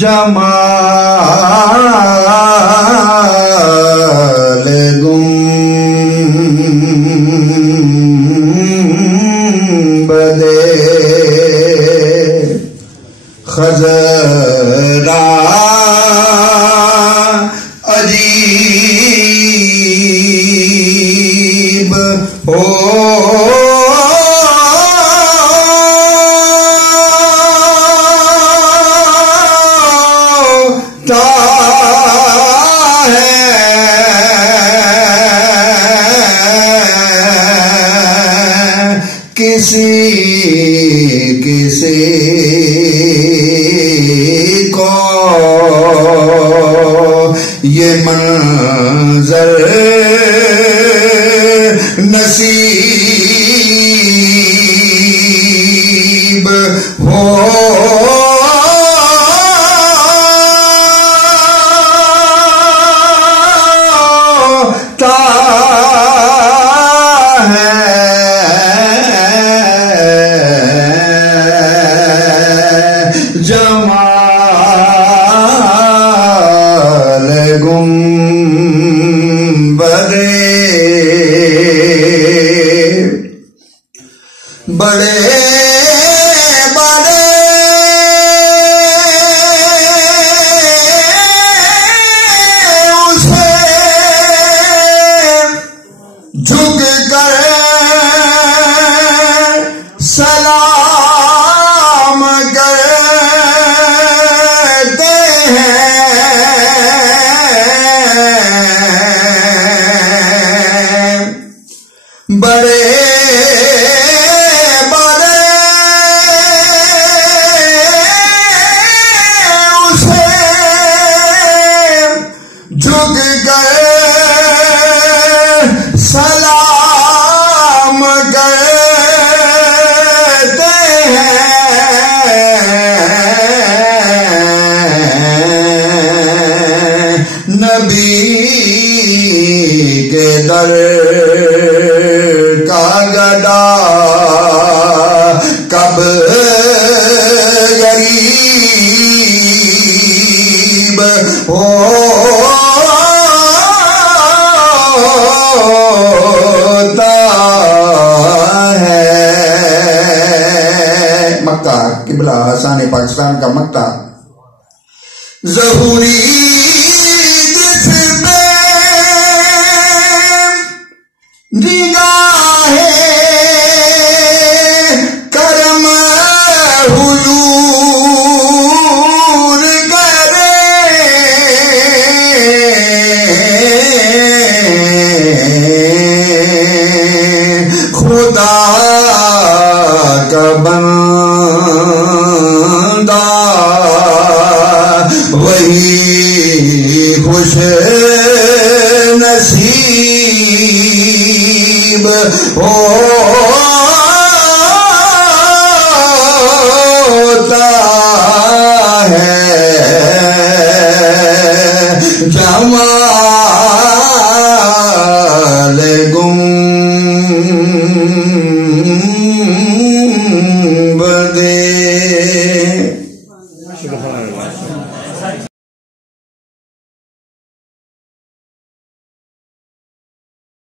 जमाल गुंबदे खजरा अजीब हो किसी किसी को ये मंजर नसीब हो जमाल गुंबदे बड़े बड़े उसे झुक कर सलाम करते हैं बड़े बड़े उसे झुक कर सलाम करते हैं नबी के दर का गदा कब गरीब होता है। मक्का किबला आसानी पाकिस्तान का मक्का ज़हूरी निगाहे करम हुजूर करे खुदा का बंदा वही खुश नसीब होता है। जमा